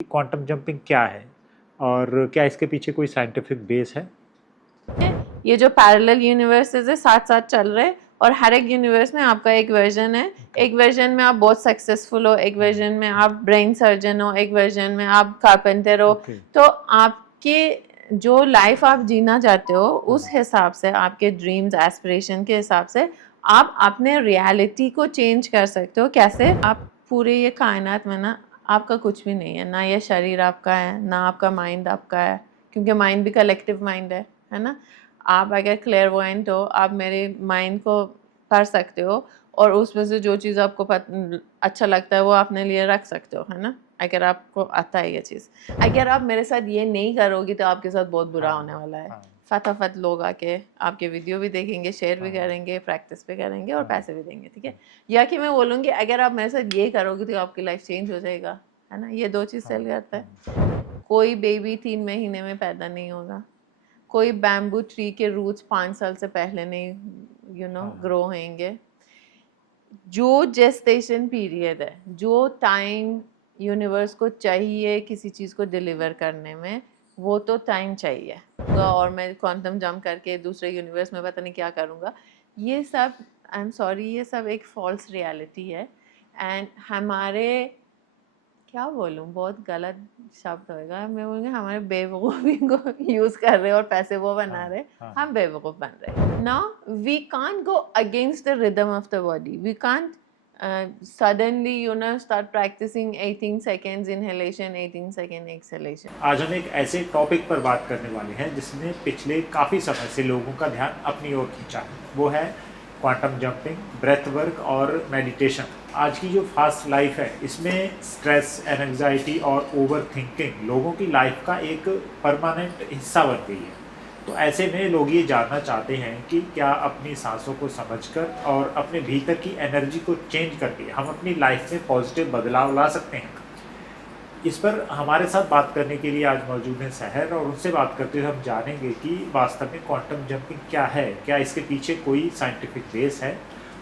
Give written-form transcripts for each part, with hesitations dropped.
Quantum jumping क्या है और क्या इसके पीछे कोई साइंटिफिक बेस है? ये जो पैरेलल यूनिवर्सेस है साथ साथ चल रहे हैं और हर एक यूनिवर्स में आपका एक वर्जन है। एक वर्जन में आप बहुत सक्सेसफुल हो, एक वर्जन में आप ब्रेन सर्जन हो, एक वर्जन में आप कारपेंटर हो। तो आपके जो लाइफ आप जीना चाहते हो उस हिसाब से, आपके ड्रीम्स एस्पिरेशन के हिसाब से आप अपने रियलिटी को चेंज कर सकते हो। कैसे? आप पूरे ये कायनात में ना आपका कुछ भी नहीं है, ना ये शरीर आपका है, ना आपका माइंड आपका है, क्योंकि माइंड भी कलेक्टिव माइंड है ना। आप अगर क्लेयरवॉयंट हो, आप मेरे माइंड को पढ़ सकते हो और उसमें से जो चीज़ आपको अच्छा लगता है वो अपने लिए रख सकते हो, है ना, अगर आपको आता है ये चीज़। अगर आप मेरे साथ ये नहीं करोगी तो आपके साथ बहुत बुरा होने वाला है। फटाफट लोग आके आपके वीडियो भी देखेंगे, शेयर भी करेंगे, प्रैक्टिस भी करेंगे और पैसे भी देंगे, ठीक है। या कि मैं बोलूँगी अगर आप मेरे साथ ये करोगे तो आपकी लाइफ चेंज हो जाएगा, है ना। ये दो चीज़ सेल करता है। कोई बेबी 3 महीने में पैदा नहीं होगा, कोई बैम्बू ट्री के रूट्स 5 साल से पहले नहीं ग्रो होंगे। जो जेस्टेशन पीरियड है, जो टाइम यूनिवर्स को चाहिए किसी चीज़ को डिलीवर करने में, वो तो टाइम चाहिए। और मैं क्वांटम जंप करके दूसरे यूनिवर्स में पता नहीं क्या करूँगा, ये सब आई एम सॉरी, ये सब एक फॉल्स रियलिटी है। एंड हमारे, क्या बोलूँ, बहुत गलत शब्द होएगा, मैं बोलूँगी हमारे बेवकूफ़ी को यूज़ कर रहे और पैसे वो बना रहे, हम बेवकूफ़ बन रहे। Now we can't go against the rhythm of the body, we can't suddenly start practicing 18 seconds inhalation, 18 second exhalation. आज हम एक ऐसे टॉपिक पर बात करने वाले हैं जिसने पिछले काफ़ी समय से लोगों का ध्यान अपनी ओर खींचा है। वो है क्वांटम जंपिंग, ब्रेथ वर्क और मेडिटेशन। आज की जो फास्ट लाइफ है इसमें स्ट्रेस, एंजाइटी और ओवर थिंकिंग लोगों की लाइफ का एक परमानेंट हिस्सा बन गई है। तो ऐसे में लोग ये जानना चाहते हैं कि क्या अपनी सांसों को समझकर और अपने भीतर की एनर्जी को चेंज करके हम अपनी लाइफ में पॉजिटिव बदलाव ला सकते हैं। इस पर हमारे साथ बात करने के लिए आज मौजूद हैं सहर, और उनसे बात करते हुए हम जानेंगे कि वास्तव में क्वांटम जंपिंग क्या है, क्या इसके पीछे कोई साइंटिफिक बेस है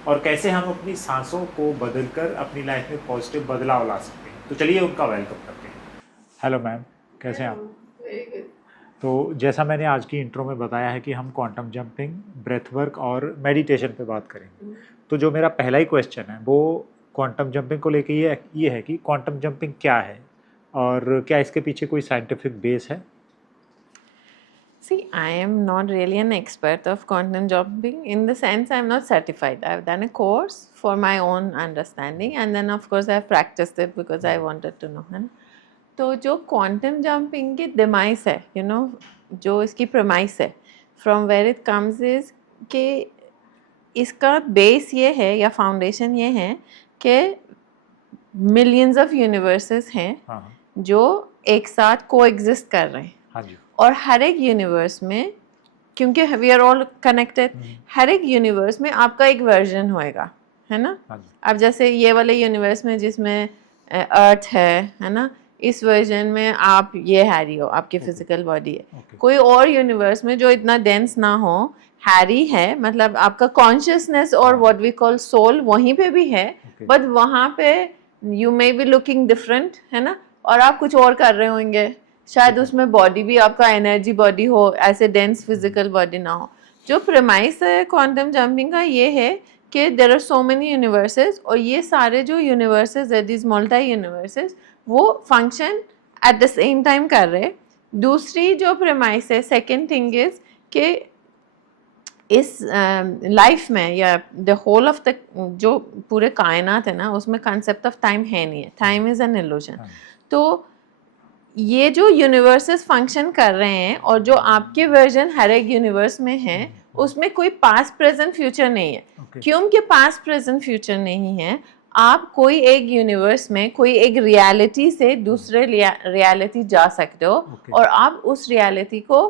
और कैसे हम अपनी सांसों को बदलकर अपनी लाइफ में पॉजिटिव बदलाव ला सकते हैं। तो चलिए उनका वेलकम करते हैं। हेलो मैम, कैसे हैं आप? तो जैसा मैंने आज की इंट्रो में बताया है कि हम क्वांटम जंपिंग, ब्रेथ वर्क और मेडिटेशन पे बात करेंगे। तो जो मेरा पहला ही क्वेश्चन है वो क्वांटम जंपिंग को लेके ये है कि क्वांटम जंपिंग क्या है और क्या इसके पीछे कोई साइंटिफिक बेस है? See, I am not really an expert of quantum jumping, in the sense I am not certified. I have done a course for my own understanding and then of course I have practiced it because I wanted to know, है ना। तो जो quantum jumping की demise है, जो इसकी premise है, from where it comes is कि इसका बेस ये है या फाउंडेशन ये है कि मिलियंस ऑफ यूनिवर्सेस हैं जो एक साथ को एग्जिस्ट कर रहे हैं। और हर एक यूनिवर्स में, क्योंकि वी आर ऑल कनेक्टेड, हर एक यूनिवर्स में आपका एक वर्जन होएगा, है ना। अब जैसे ये वाले यूनिवर्स में जिसमें अर्थ है ना, इस वर्जन में आप ये हैरी हो, आपकी फिजिकल बॉडी है। कोई और यूनिवर्स में जो इतना डेंस ना हो, हैरी है, मतलब आपका कॉन्शियसनेस और व्हाट वी कॉल सोल वहीं पे भी है, बट वहाँ पे you may be looking different, है ना, और आप कुछ और कर रहे होंगे। शायद उसमें बॉडी भी आपका एनर्जी बॉडी हो, ऐसे डेंस फिजिकल बॉडी ना हो। जो प्रेमाइस है क्वांटम जंपिंग का ये है कि there are so many universes, और ये सारे जो यूनिवर्सेस है, दिस मल्टी यूनिवर्सेस, वो function at the same time कर रहे। दूसरी जो प्रेमाइस है, सेकेंड थिंग इज कि इस लाइफ में या द होल ऑफ द जो पूरे कायनात है ना, उसमें कंसेप्ट ऑफ टाइम है नहीं है, टाइम इज एन इल्यूजन। तो ये जो यूनिवर्सेस फंक्शन कर रहे हैं और जो आपके वर्जन हर एक यूनिवर्स में है, उसमें कोई पास्ट प्रेजेंट फ्यूचर नहीं है। क्योंकि पास्ट प्रेजेंट फ्यूचर नहीं है, आप कोई एक यूनिवर्स में कोई एक रियलिटी से दूसरे रियलिटी जा सकते हो और आप उस रियलिटी को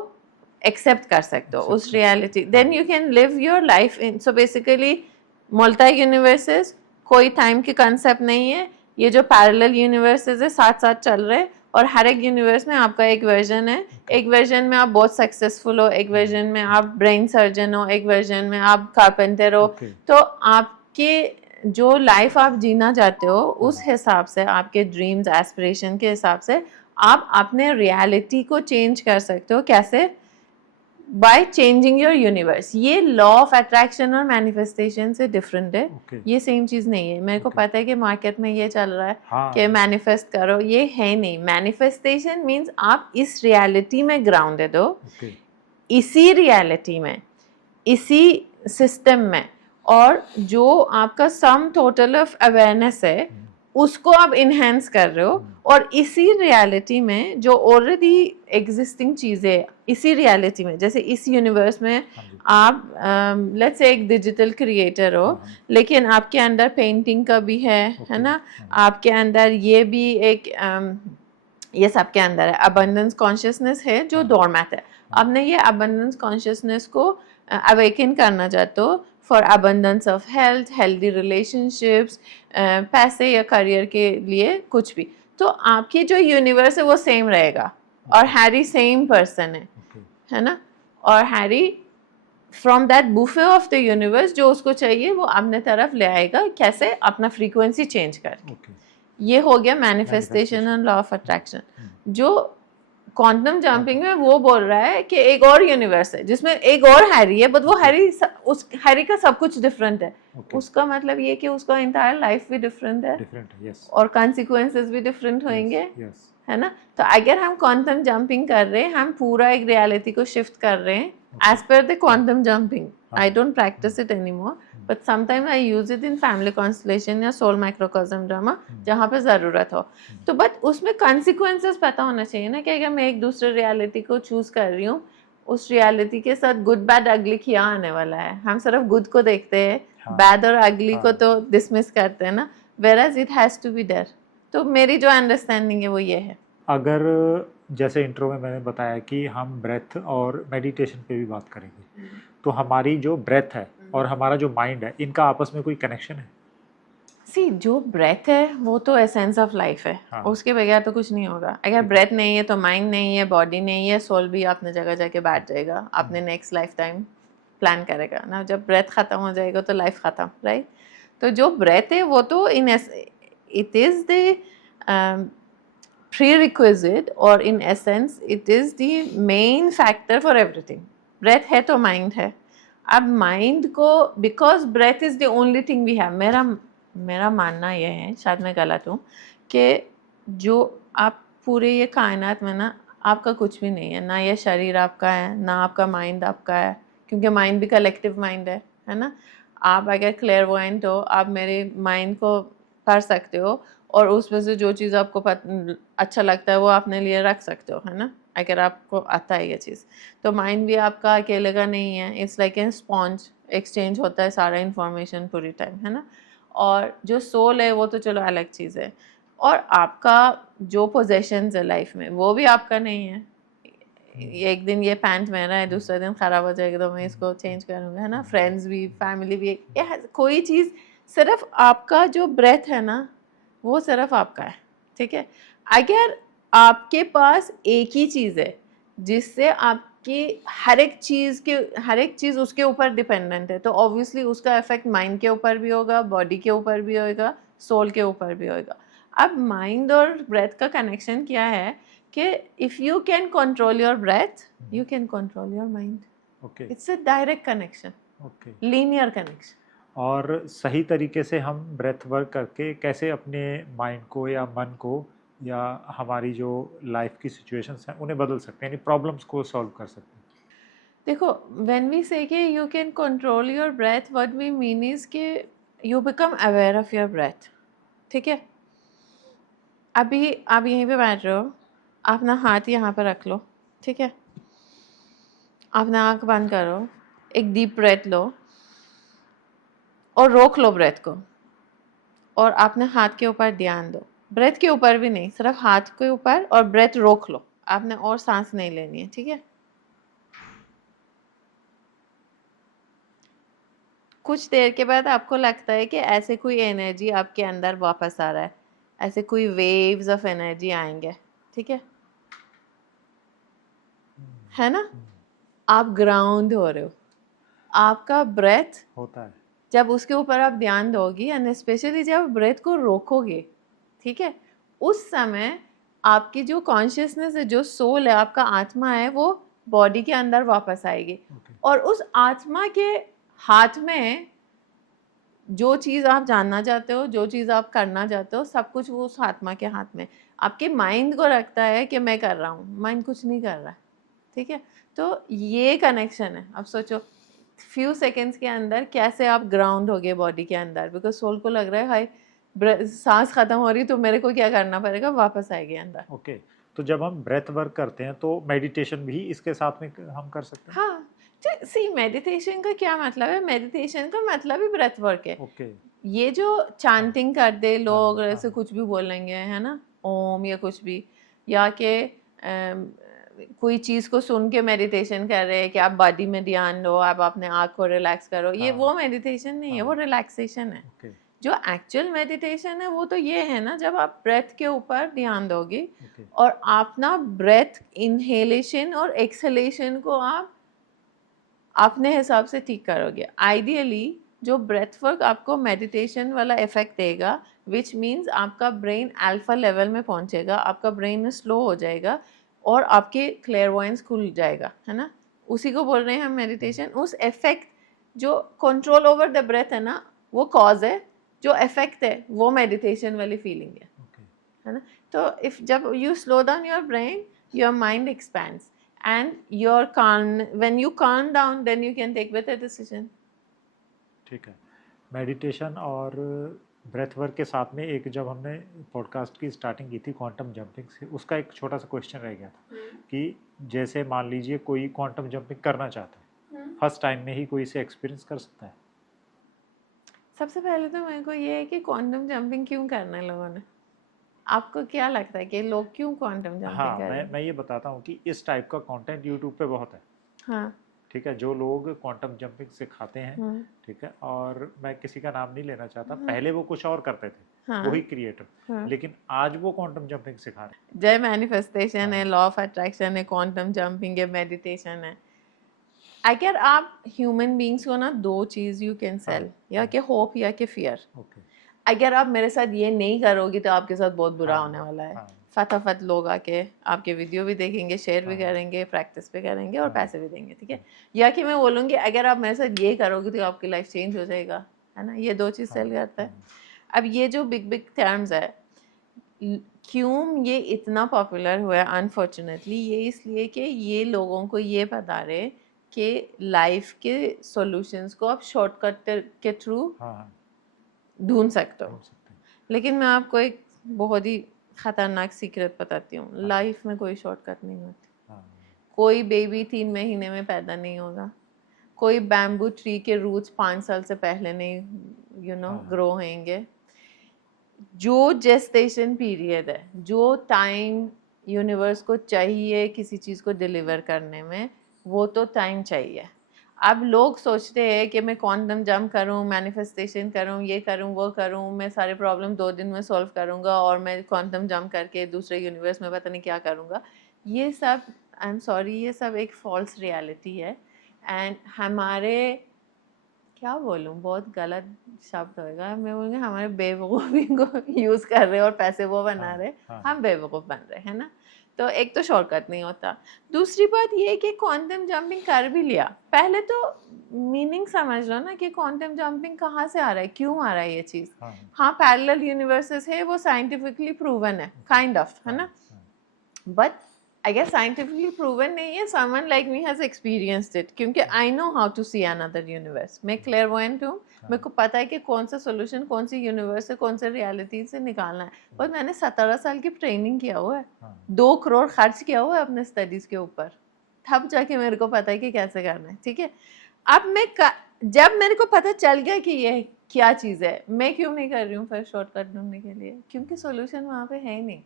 एक्सेप्ट कर सकते हो, उस reality, then you can live your life in. So basically multi universes, कोई टाइम के कंसेप्ट नहीं है। ये जो पैरेलल यूनिवर्सेस है साथ साथ चल रहे हैं और हर एक यूनिवर्स में आपका एक वर्जन है। एक वर्जन में आप बहुत सक्सेसफुल हो, एक वर्जन में आप ब्रेन सर्जन हो, एक वर्जन में आप कारपेंटर हो। तो आपके जो लाइफ आप जीना चाहते हो उस हिसाब से, आपके ड्रीम्स एस्पिरेशन के हिसाब से आप अपने रियलिटी को चेंज कर सकते हो। कैसे? By changing your universe. ये लॉ ऑफ अट्रैक्शन और मैनिफेस्टेशन से डिफरेंट है। Okay. ये सेम चीज़ नहीं है। मेरे को Okay. पता है कि मार्केट में ये चल रहा है हाँ. कि मैनिफेस्ट करो, ये है नहीं। मैनिफेस्टेशन मीन्स आप इस रियलिटी में ग्राउंडेड हो, Okay. इसी रियलिटी में, इसी सिस्टम में, और जो आपका सम टोटल ऑफ अवेयरनेस है उसको आप इन्हेंस कर रहे हो, और इसी रियलिटी में जो ऑलरेडी एग्जिस्टिंग चीज़ें, इसी रियलिटी में, जैसे इस यूनिवर्स में आप लेट्स से एक डिजिटल क्रिएटर हो, लेकिन आपके अंदर पेंटिंग का भी है ना, आपके अंदर ये भी एक ये सबके अंदर है। अबंडेंस कॉन्शियसनेस है जो डोरमैट है। आपने ये अबंडेंस कॉन्शियसनेस को अवेकन करना चाहते हो for abundance of health, healthy relationships, पैसे या करियर के लिए, कुछ भी। तो आपकी जो यूनिवर्स है वो सेम रहेगा, और हैरी सेम पर्सन है ना, और Harry from that buffet of the universe जो उसको चाहिए वो अपने तरफ ले आएगा। कैसे? अपना फ्रीक्वेंसी चेंज करके। ये हो गया manifestation and law of attraction. जो क्वांटम जंपिंग में वो बोल रहा है कि एक और यूनिवर्स है जिसमें एक और हैरी है, बट वो हैरी, उस हैरी का सब कुछ डिफरेंट है। उसका मतलब ये कि उसका इंटायर लाइफ भी डिफरेंट है, और कॉन्सिक्वेंसेस भी डिफरेंट होंगे, है ना। तो अगर हम क्वांटम जंपिंग कर रहे हैं, हम पूरा एक रियलिटी को शिफ्ट कर रहे हैं as the quantum jumping. I don't practice it anymore, but sometimes I use it in family constellation या सोल माइक्रोकॉस्म ड्रामा, जहाँ पे ज़रूरत हो। तो बट उसमें कॉन्सिक्वेंसेस पता होना चाहिए ना, कि अगर मैं एक दूसरे रियलिटी को चूज कर रही हूँ, उस रियलिटी के साथ गुड बैड अगली क्या आने वाला है। हम सिर्फ गुड को देखते हैं, बैड और अगली को तो डिसमिस करते हैं ना, whereas it has to be there. तो मेरी जो अंडरस्टैंडिंग है वो ये है। अगर जैसे इंट्रो में मैंने बताया कि हम ब्रेथ और मेडिटेशन पे भी बात करेंगे, तो हमारी जो ब्रेथ है और हमारा जो माइंड है, इनका आपस में कोई कनेक्शन है? सी, जो ब्रेथ है वो तो एसेंस ऑफ लाइफ है। उसके बगैर तो कुछ नहीं होगा। अगर ब्रेथ नहीं है तो माइंड नहीं है, बॉडी नहीं है, सोल भी अपने जगह जाके बैठ जाएगा, अपने नेक्स्ट लाइफ टाइम प्लान करेगा ना। जब ब्रेथ ख़त्म हो जाएगा तो लाइफ ख़त्म, राइट। तो जो ब्रेथ है वो तो इट इज़ द prerequisite, और in essence it is the main factor for everything. breath है तो mind है। अब mind को, because breath is the only thing we have, मेरा मानना ये है, शायद मैं गलत हूँ, कि जो आप पूरे ये कायनात में ना, आपका कुछ भी नहीं है ना, ये शरीर आपका है ना आपका माइंड आपका है, क्योंकि माइंड भी कलेक्टिव माइंड है ना। आप अगर क्लेयरवॉयंट हो, आप मेरे माइंड को पढ़ सकते हो, और उसमें से जो चीज़ आपको अच्छा लगता है वो अपने लिए रख सकते हो, है ना, अगर आपको आता है ये चीज़। तो माइंड भी आपका अकेले का नहीं है, it's like an sponge, exchange होता है सारा इन्फॉर्मेशन पूरी टाइम, है ना। और जो सोल है वो तो चलो अलग चीज़ है, और आपका जो पोजेशंस है लाइफ में वो भी आपका नहीं है। एक दिन ये पैंट मेरा है, दूसरे दिन ख़राब हो जाएगा तो मैं इसको चेंज करूँगा, है ना। फ्रेंड्स भी, फैमिली भी, कोई चीज़, सिर्फ आपका जो ब्रेथ है ना वो सिर्फ आपका है, ठीक है। अगर आपके पास एक ही चीज़ है जिससे आपकी हर एक चीज़ उसके ऊपर डिपेंडेंट है, तो ऑब्वियसली उसका इफेक्ट माइंड के ऊपर भी होगा, बॉडी के ऊपर भी होगा, सोल के ऊपर भी होगा। अब माइंड और ब्रेथ का कनेक्शन क्या है कि if you can control your breath, you can control your mind. It's a direct connection, linear connection. और सही तरीके से हम ब्रेथ वर्क करके कैसे अपने माइंड को या मन को या हमारी जो लाइफ की सिचुएशंस हैं उन्हें बदल सकते हैं, यानी प्रॉब्लम्स को सॉल्व कर सकते हैं। देखो, व्हेन वी से कि you can control your breath, what we mean is कि you become aware of your breath, ठीक है। अभी आप यहीं पे बैठ रहे हो, अपना हाथ यहाँ पर रख लो, ठीक है। अपना आँख बंद करो, एक डीप ब्रेथ लो और रोक लो ब्रेथ को, और अपने हाथ के ऊपर ध्यान दो। ब्रेथ के ऊपर भी नहीं, सिर्फ हाथ के ऊपर, और ब्रेथ रोक लो। आपने और सांस नहीं लेनी है, ठीक है। कुछ देर के बाद आपको लगता है कि ऐसे कोई एनर्जी आपके अंदर वापस आ रहा है, ऐसे कोई वेव्स ऑफ एनर्जी आएंगे, ठीक है ना। आप ग्राउंड हो रहे हो, आपका ब्रेथ होता है, जब उसके ऊपर आप ध्यान दोगी एंड स्पेशली जब ब्रेथ को रोकोगे, ठीक है, उस समय आपकी जो कॉन्शियसनेस है, जो सोल है, आपका आत्मा है, वो बॉडी के अंदर वापस आएगी। और उस आत्मा के हाथ में जो चीज़ आप जानना चाहते हो, जो चीज़ आप करना चाहते हो, सब कुछ वो उस आत्मा के हाथ में। आपके माइंड को रखता है कि मैं कर रहा हूँ, माइंड कुछ नहीं कर रहा है, ठीक है। तो ये कनेक्शन है। अब सोचो फ्यू सेकेंड्स के अंदर कैसे आप ग्राउंड हो गए बॉडी के अंदर, बिकॉज सोल को लग रहा है हाय सांस खत्म हो रही, तो मेरे को क्या करना पड़ेगा, वापस आएगी अंदर। ओके, तो जब हम ब्रेथ वर्क करते हैं तो मेडिटेशन भी इसके साथ में हम कर सकते हैं? हाँ, सी मेडिटेशन का क्या मतलब है, मेडिटेशन का मतलब ही ब्रेथ वर्क है। ओके। ये जो चैंटिंग कर दे लोग, हाँ, ऐसे हाँ। कुछ भी बोलेंगे, है ना, ओम या कुछ भी, या कि कोई चीज़ को सुन के मेडिटेशन कर रहे हैं कि आप बॉडी में ध्यान दो, आप अपने आँख को रिलैक्स करो, ये हाँ, वो मेडिटेशन नहीं है, हाँ। वो रिलैक्सेशन है। ओके, जो एक्चुअल मेडिटेशन है वो तो ये है ना, जब आप ब्रेथ के ऊपर ध्यान दोगे ओके। और अपना ब्रेथ इनहेलेशन और एक्सहेलेशन को आप अपने हिसाब से ठीक करोगे। आइडियली जो ब्रेथ वर्क आपको मेडिटेशन वाला इफेक्ट देगा, विच मीन्स आपका ब्रेन अल्फा लेवल में पहुंचेगा, आपका ब्रेन स्लो हो जाएगा और आपके क्लेयरवॉयंस खुल जाएगा, है ना, उसी को बोल रहे हैं हम मेडिटेशन। उस इफेक्ट जो कंट्रोल ओवर द ब्रेथ है ना, वो कॉज है, जो इफेक्ट है वो मेडिटेशन वाली फीलिंग है ना। तो इफ जब you slow down your brain, your mind expands and you're calm. When you calm down, then you can take better decision. ठीक है। मेडिटेशन और ब्रेथ वर्क के साथ में एक, जब हमने पॉडकास्ट की स्टार्टिंग की थी क्वांटम जंपिंग से, उसका एक छोटा सा क्वेश्चन रह गया था कि जैसे मान लीजिए कोई क्वांटम जंपिंग करना चाहता है, फर्स्ट टाइम में ही कोई इसे एक्सपीरियंस कर सकता है? सबसे पहले तो मेरे को ये है कि क्वांटम जंपिंग क्यों करना है लोगों ने। आपको क्या लगता है कि लोग क्यों क्वांटम जंपिंग हाँ, कर रहे मैं ये बताता हूँ कि इस टाइप का कंटेंट यूट्यूब पे बहुत है। हाँ। ठीक है, जो लोग क्वांटम जंपिंग सिखाते हैं, ठीक है, और मैं किसी का नाम नहीं लेना चाहता, पहले वो कुछ और करते थे, हाँ, वही क्रिएटर, लेकिन आज वो क्वांटम जंपिंग सिखा रहे हैं। जय मैनिफेस्टेशन है, हाँ। लॉ ऑफ अट्रैक्शन है, क्वांटम जंपिंग है, मेडिटेशन है। अगर आप ह्यूमन बींग्स को ना दो चीज़ यू कैन सेल, या कि होप या कि फियर। ओके। अगर आप मेरे साथ ये नहीं करोगी तो आपके साथ बहुत बुरा हाँ, होने वाला है। हाँ। फटाफट लोग आके आपके वीडियो भी देखेंगे, शेयर भी हाँ, करेंगे, प्रैक्टिस भी करेंगे और हाँ, पैसे भी देंगे, ठीक है। या कि मैं बोलूँगी अगर आप मेरे साथ ये करोगे तो आपकी लाइफ चेंज हो जाएगा, है ना, ये दो चीज़ सेल करता है। अब ये जो बिग बिग टर्म्स है, क्यों ये इतना पॉपुलर हुआ है अनफॉर्चुनेटली, ये इसलिए कि ये लोगों को ये बता रहे कि लाइफ के सॉल्यूशंस को आप शॉर्टकट के थ्रू ढूंढ सकते हो। लेकिन मैं आपको एक बहुत ही खतरनाक सीक्रेट बताती हूँ, लाइफ में कोई शॉर्टकट नहीं होती। कोई बेबी 3 महीने में पैदा नहीं होगा, कोई बैम्बू ट्री के रूट्स 5 साल से पहले नहीं ग्रो होंगे। जो जेस्टेशन पीरियड है, जो टाइम यूनिवर्स को चाहिए किसी चीज़ को डिलीवर करने में, वो तो टाइम चाहिए। अब लोग सोचते हैं कि मैं क्वांटम जंप करूं, मैनिफेस्टेशन करूं, ये करूं, वो करूं, मैं सारे प्रॉब्लम 2 दिन में सॉल्व करूंगा और मैं क्वांटम जंप करके दूसरे यूनिवर्स में पता नहीं क्या करूंगा। ये सब, आई एम सॉरी, ये सब एक फॉल्स रियलिटी है। एंड हमारे, क्या बोलूँ, बहुत गलत शब्द होएगा, मैं बोलूँगी हमारे बेवकूफ़ी को यूज़ कर रहे और पैसे वो बना रहे, हम बेवकूफ़ बन रहे हैं ना। तो एक तो शॉर्टकट नहीं होता। दूसरी बात ये कि क्वांटम जंपिंग कर भी लिया, पहले तो मीनिंग समझ लो ना कि क्वांटम जंपिंग कहाँ से आ रहा है, क्यों आ रहा है ये चीज़। हाँ, पैरेलल यूनिवर्सेस है, वो साइंटिफिकली प्रूवन है, काइंड ऑफ, है ना। बट अगर साइंटिफिकली प्रूवन नहीं है, someone like me has experienced it, क्योंकि I know how to see another universe. मैं क्लेयरवॉयंट हूँ, मेरे को पता है कि कौन सा सोल्यूशन कौन सी यूनिवर्स से, कौन से रियलिटी से निकालना है। और मैंने 17 साल की ट्रेनिंग किया हुआ है, 2 करोड़ खर्च किया हुआ है अपने स्टडीज़ के ऊपर, तब जाके मेरे को पता है कि कैसे करना है, ठीक है। अब जब मेरे को पता चल गया कि ये क्या चीज़ है, मैं क्यों नहीं कर रही हूँ फिर शॉर्टकट ढूंढने के लिए, क्योंकि सोल्यूशन वहाँ पे है ही नहीं।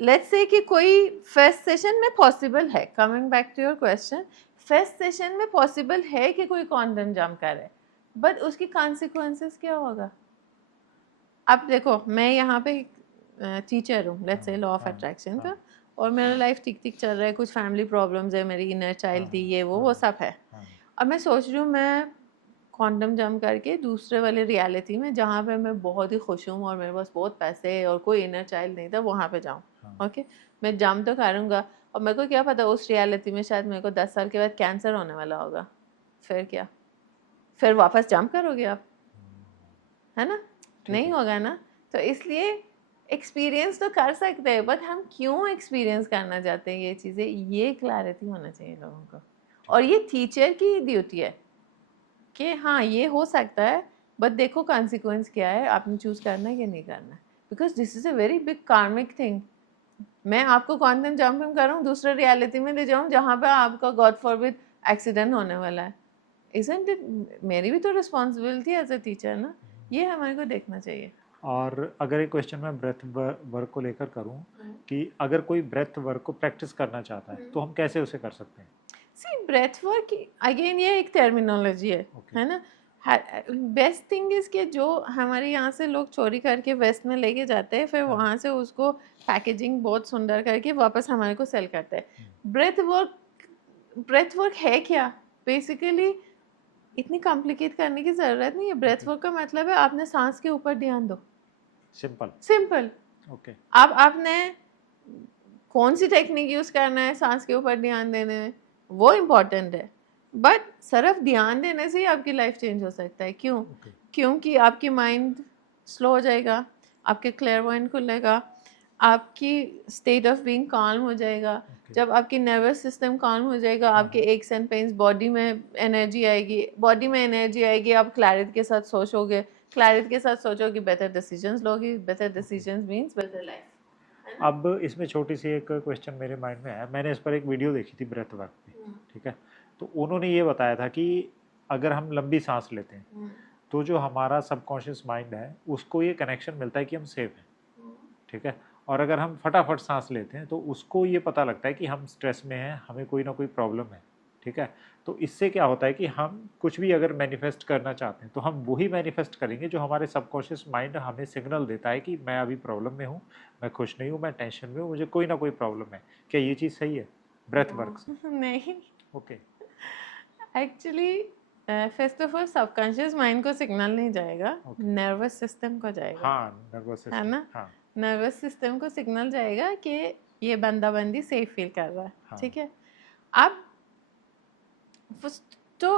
लेट्स से कि कोई फर्स्ट सेशन में पॉसिबल है, coming back to your question, first session में पॉसिबल है कि कोई क्वांटम जंप करे, बट उसकी कॉन्सिक्वेंसेस क्या होगा। अब देखो, मैं यहाँ पे टीचर हूँ, let's say law of attraction का, और मेरा लाइफ ठीक ठीक चल रहा है, कुछ फैमिली प्रॉब्लम्स है, मेरी इनर चाइल्ड थी, ये वो सब है। अब मैं सोच रही हूँ मैं क्वांटम जंप करके दूसरे वाले रियलिटी में जहाँ पे मैं बहुत ही खुश हूँ और मेरे पास बहुत पैसे है और कोई इनर चाइल्ड नहीं था, वहाँ पे जाऊँ। हाँ। ओके, मैं जंप तो करूँगा और मेरे को क्या पता उस रियलिटी में शायद मेरे को 10 साल के बाद कैंसर होने वाला होगा, फिर क्या? फिर वापस जंप करोगे आप, है ना? नहीं है। होगा ना। तो इसलिए एक्सपीरियंस तो कर सकते हैं, बट हम क्यों एक्सपीरियंस करना चाहते हैं ये चीज़ें, ये क्लैरिटी होना चाहिए लोगों को। और ये टीचर की ड्यूटी है कि हाँ ये हो सकता है, बट देखो कॉन्सिक्वेंस क्या है, आपने चूज करना है कि नहीं करना है, because this is a very big कार्मिक थिंग। मैं आपको क्वांटम जंपिंग करूँ, दूसरे रियलिटी में ले जाऊँ जहाँ पे आपका गॉड फॉरबिड एक्सीडेंट होने वाला है, इजंट इट मेरी भी तो रिस्पॉन्सिबिलिटी एज अ टीचर ना, ये हमारे को देखना चाहिए। और अगर एक क्वेश्चन मैं ब्रेथ वर्क को लेकर करूं कि अगर कोई ब्रेथ वर्क को प्रैक्टिस करना चाहता है तो हम कैसे उसे कर सकते हैं? सी ब्रेथ वर्क अगेन ये एक टर्मिनोलॉजी है ना। बेस्ट थिंग इज कि जो हमारे यहाँ से लोग चोरी करके वेस्ट में लेके जाते हैं, फिर हाँ। वहाँ से उसको पैकेजिंग बहुत सुंदर करके वापस हमारे को सेल करते हैं। ब्रेथ वर्क है क्या बेसिकली, इतनी कॉम्प्लिकेट करने की ज़रूरत नहीं है। ब्रेथ वर्क का मतलब है आपने सांस के ऊपर ध्यान दो, सिंपल। सिंपल। ओके। अब आपने कौन सी टेक्निक यूज करना है सांस के ऊपर ध्यान देने में, वो इम्पोर्टेंट है, बट सिर्फ ध्यान देने से ही आपकी लाइफ चेंज हो सकता है। क्यों? ओके। क्योंकि आपकी माइंड स्लो हो जाएगा, आपके क्लेयरवॉइंट खुलेगा, आपकी स्टेट ऑफ बीइंग काल्म हो जाएगा। ओके। जब आपकी नर्वस सिस्टम काल्म हो जाएगा, आपके एक्स एंड पेन्स, बॉडी में एनर्जी आएगी, आप क्लैरिटी के साथ सोचोगे, क्लैरिटी के साथ सोचोगे, बेटर डिसीजंस लोगे, better decisions means better life. अब इसमें छोटी सी एक क्वेश्चन मेरे माइंड में है, मैंने इस पर एक वीडियो देखी थी ब्रेथ वर्क पे, ठीक है? तो उन्होंने ये बताया था कि अगर हम लंबी सांस लेते हैं तो जो हमारा सबकॉन्शियस माइंड है उसको ये कनेक्शन मिलता है कि हम सेफ हैं, ठीक है? और अगर हम फटाफट सांस लेते हैं तो उसको ये पता लगता है कि हम स्ट्रेस में हैं, हमें कोई ना कोई प्रॉब्लम है, ठीक है? तो इससे क्या होता है कि हम कुछ भी अगर मैनिफेस्ट करना चाहते हैं तो हम वही मैनिफेस्ट करेंगे जो हमारे सबकॉन्शियस माइंड हमें सिग्नल देता है कि मैं अभी प्रॉब्लम में हूँ, मैं खुश नहीं हूँ, मैं टेंशन में हूँ, मुझे कोई ना कोई प्रॉब्लम है। क्या ये चीज़ सही है ब्रेथ वर्क से? नहीं, okay. Actually first of all subconscious mind को सिग्नल नहीं जाएगा, Okay. नर्वस सिस्टम को जाएगा। हाँ, नर्वस है सिस्टम। ना? हाँ। नर्वस सिस्टम को सिग्नल जाएगा कि ये बंदा बंदी सेफ फील कर रहा है, हाँ। ठीक है? अब तो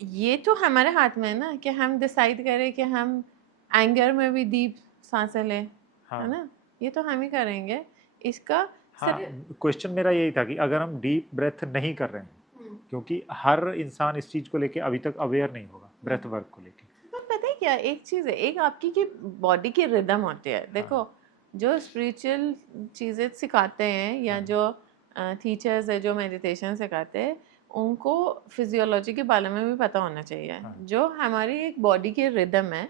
ये तो हमारे हाथ में है ना कि हम डिसाइड करें कि हम एंगर में भी डीप सांसें लें, हाँ। है ना? ये तो हम ही करेंगे इसका। हाँ, क्वेश्चन मेरा यही था कि अगर हम डीप ब्रेथ नहीं कर रहे हैं, क्योंकि हर इंसान इस चीज़ को लेके अभी तक अवेयर नहीं होगा ब्रेथ वर्क को लेके। तो पता है क्या, एक चीज़ है, एक आपकी की बॉडी की रिदम होती है। देखो, जो स्पिरिचुअल चीज़ें सिखाते हैं या जो टीचर्स है जो मेडिटेशन सिखाते हैं, उनको फिजियोलॉजी के बारे में भी पता होना चाहिए। जो हमारी एक बॉडी की रिदम है,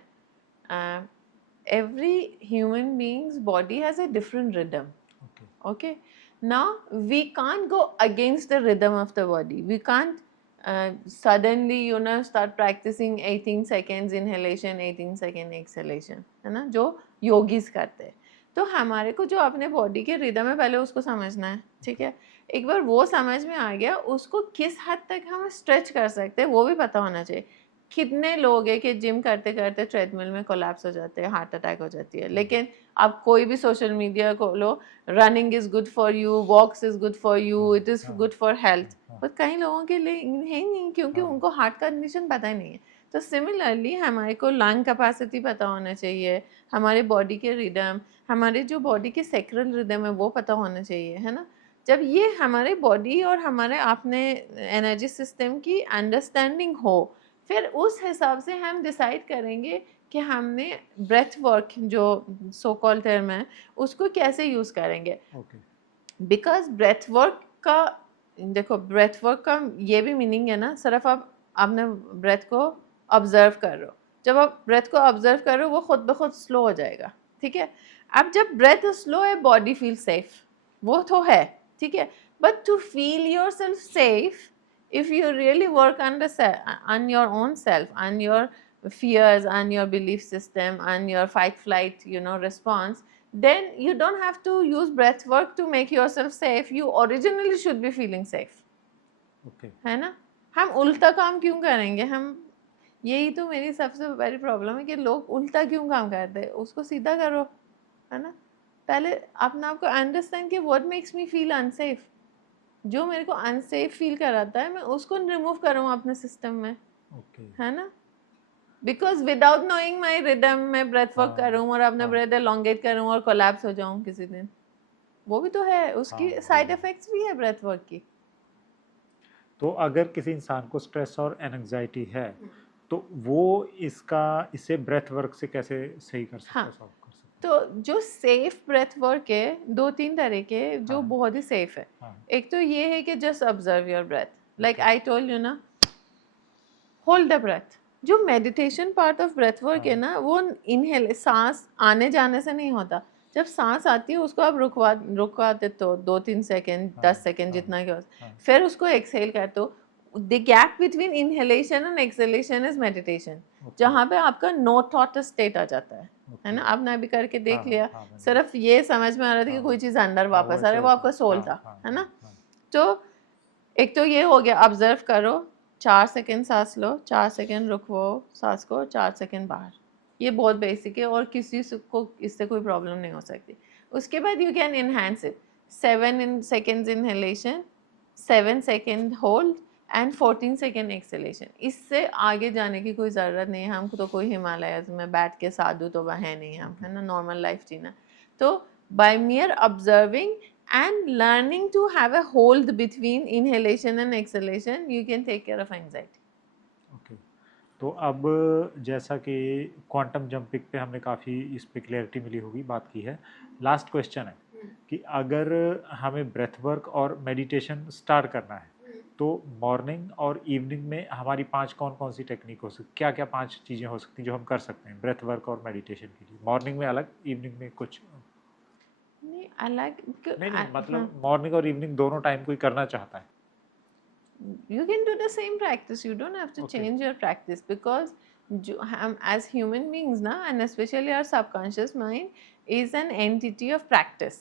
every human being's body has a different rhythm. Okay, now we can't go against the rhythm of the body. We can't suddenly start practicing 18 seconds inhalation, 18 second exhalation, है ना, जो योगीज करते हैं। तो हमारे को जो अपने बॉडी के रिदम है पहले उसको समझना है, ठीक है? एक बार वो समझ में आ गया, उसको किस हद तक हम स्ट्रेच कर सकते हैं वो भी पता होना चाहिए। कितने लोग हैं कि जिम करते करते ट्रेडमिल में कोलैप्स हो जाते हैं, हार्ट अटैक हो जाती है, लेकिन आप कोई भी सोशल मीडिया खोलो, running is good for you, walks is good for you, it is good for health, पर कई लोगों के लिए है नहीं, क्योंकि उनको हार्ट कंडीशन पता ही नहीं है। तो सिमिलरली हमारे को लंग कैपेसिटी पता होना चाहिए, हमारे बॉडी के रिदम, हमारे जो बॉडी के सेक्रल रिदम है वो पता होना चाहिए, है ना? जब ये हमारे बॉडी और हमारे अपने एनर्जी सिस्टम की अंडरस्टैंडिंग हो, फिर उस हिसाब से हम डिसाइड करेंगे कि हमने ब्रेथ वर्क जो सो कॉल्ड टर्म है उसको कैसे यूज़ करेंगे। बिकॉज ब्रेथ वर्क का, देखो ब्रेथ वर्क का ये भी मीनिंग है ना, सिर्फ आप आपने ब्रेथ को ऑब्जर्व कर रहे हो, जब आप ब्रेथ को ऑब्जर्व कर रहे हो वो खुद ब खुद स्लो हो जाएगा, ठीक है? अब जब ब्रेथ स्लो है, बॉडी फील सेफ, वो तो है, ठीक है? But to feel yourself safe, if you really work on your own self, on your fears, on your belief system, on your fight flight response, then you don't have to use breath work to make yourself safe. You originally should be feeling safe. Okay. है ना? हम उल्टा काम क्यों करेंगे? हम यही तो मेरी सबसे बड़ी प्रॉब्लम है कि लोग उल्टा क्यों काम करते हैं, उसको सीधा करो, है ना। पहले अपने आप को अंडरस्टैंड कि what makes me feel unsafe, जो मेरे को अनसेफ फील कराता है मैं उसको रिमूव करूँ अपने सिस्टम में, है ना। Because without knowing my rhythm मैं ब्रेथ वर्क करूँ और अपना ब्रेथ एलोंगेट करूँ और कोलैप्स हो जाऊँ किसी दिन, वो भी तो है, उसकी साइड इफेक्ट्स भी है ब्रेथ वर्क की। तो अगर किसी इंसान को स्ट्रेस और एंजाइटी है तो वो इसे ब्रेथ वर्क से कैसे सही कर सकता है, सॉल्व कर सकता है? तो जो सेफ ब्रेथ वर्क है 2-3 तरह के जो बहुत ही सेफ है। एक तो ये है कि just observe your breath, like I told you ना, होल्ड द ब्रेथ। जो meditation part of breath work है ना, वो इनहेल, सांस आने जाने से नहीं होता। जब सांस आती है उसको आप रुकवा देते हो 2-3 सेकेंड, 10 सेकेंड, जितना कि फिर उसको एक्सहेल करते हो। The gap between inhalation and exhalation is meditation, जहाँ पे आपका नो थॉट स्टेट आ जाता है ना। आपने अभी करके देख लिया, सिर्फ ये समझ में आ रहा था कि कोई चीज़ अंदर वापस आ रही है, वो आपका सोल था, है ना। तो एक तो ये हो गया, ऑब्जर्व करो, 4 सेकेंड सांस लो, 4 सेकेंड रुको सांस को, 4 सेकेंड बाहर। ये बहुत बेसिक है और किसी को इससे कोई प्रॉब्लम नहीं हो सकती। उसके बाद you can enhance it, 7 seconds inhalation, 7 second hold and 14 second exhalation. इससे आगे जाने की कोई ज़रूरत नहीं है। हम तो कोई हिमालय में बैठ के साधु तो वह है नहीं, हम है ना, नॉर्मल लाइफ जीना। तो by mere observing and learning to have a hold between inhalation and exhalation, you can take care of anxiety. Okay. तो अब जैसा कि क्वांटम जंपिंग पे हमने काफ़ी इस पे क्लैरिटी मिली होगी, बात की है, लास्ट क्वेश्चन है कि अगर हमें ब्रेथ वर्क और मेडिटेशन स्टार्ट करना है तो मॉर्निंग और इवनिंग में हमारी 5 कौन कौन सी टेक्निक हो सकती, क्या क्या 5 चीज़ें हो सकती हैं जो हम कर सकते हैं ब्रेथ वर्क और मेडिटेशन के लिए? मॉर्निंग में अलग, इवनिंग में कुछ नहीं अलग, नहीं मतलब मॉर्निंग और इवनिंग दोनों टाइम कोई करना चाहता है, you can do the same practice, you don't have to change your practice, because हम as human beings ना, and especially our subconscious mind is an entity of practice.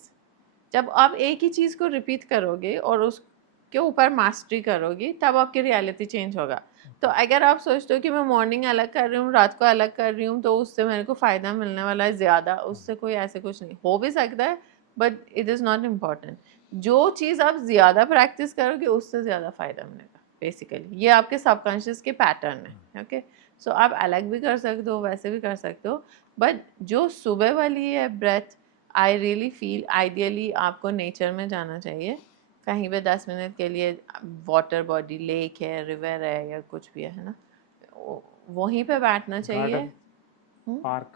जब आप एक ही चीज़ को रिपीट करोगे और उसके ऊपर मास्टरी करोगे तब आपकी रियलिटी चेंज होगा। तो अगर आप सोचते हो कि मैं मॉर्निंग अलग कर रही हूँ, रात को अलग कर रही हूँ, तो उससे मेरे को फ़ायदा मिलने वाला है ज़्यादा, उससे कोई ऐसे कुछ नहीं, हो भी सकता है but it is not important. जो चीज़ आप ज़्यादा प्रैक्टिस करोगे उससे ज़्यादा फ़ायदा मिलेगा। बेसिकली ये आपके सबकॉन्शियस के पैटर्न है। ओके, सो आप अलग भी कर सकते हो, वैसे भी कर सकते हो, बट जो सुबह वाली है breath, I really feel ideally आपको नेचर में जाना चाहिए, कहीं पे 10 मिनट के लिए, वाटर बॉडी, लेक है, रिवर है या कुछ भी है ना, वहीं पे बैठना चाहिए। पार्क,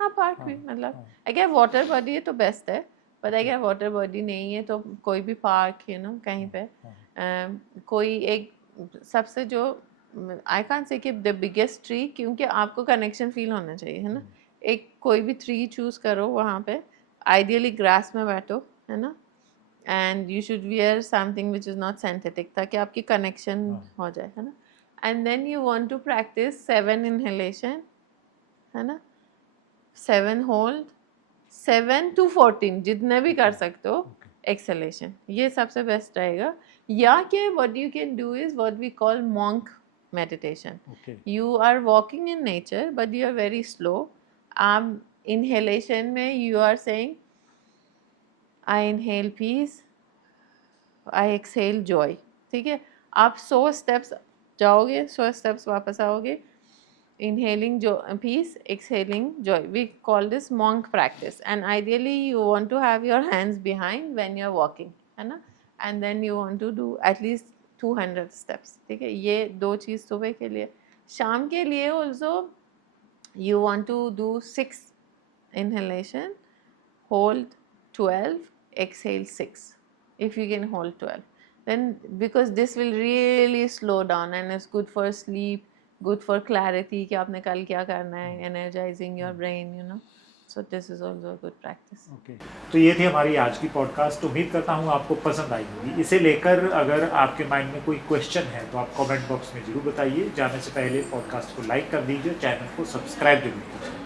हाँ पार्क भी, मतलब अगर वाटर बॉडी है तो बेस्ट है, पर अगर वाटर बॉडी नहीं है तो कोई भी पार्क है ना, कहीं पे कोई एक सबसे जो आई कांट से कि द बिगेस्ट ट्री, क्योंकि आपको कनेक्शन फील होना चाहिए, है ना। एक कोई भी ट्री चूज़ करो, वहाँ पे आइडियली ग्रास में बैठो, है ना, and you should wear something which is not synthetic, ताकि आपकी कनेक्शन हो जाए, है ना। And then you want to practice 7 inhalation, है ना, 7 होल्ड, 7 to 14 जितने भी कर सकते हो एक्सेलेशन, ये सबसे बेस्ट रहेगा। या कि what you can do is what we call monk meditation. You are walking in nature but you are very slow. Inhalation में you are saying I inhale peace, I exhale joy, ठीक है। आप 100 steps जाओगे, 100 steps वापस आओगे, inhaling peace, exhaling joy. We call this monk practice, and ideally you want to have your hands behind when you're walking, है ना, and then you want to do at least 200 steps, ठीक है। ये 2 चीज़ सुबह के लिए। शाम के लिए also you want to do 6 inhalation, hold 12, exhale 6, if you can hold 12, then because this will really slow down and it's good for sleep, good for clarity कि आपने कल क्या करना है, energizing your brain, you know, so this is also a good practice. Okay. तो ये थी हमारी आज की पॉडकास्ट, उम्मीद करता हूँ आपको पसंद आई होगी। इसे लेकर अगर आपके माइंड में कोई क्वेश्चन है तो आप कमेंट बॉक्स में ज़रूर बताइए। जाने से पहले पॉडकास्ट को लाइक कर दीजिए, चैनल को सब्सक्राइब जरूर कीजिए।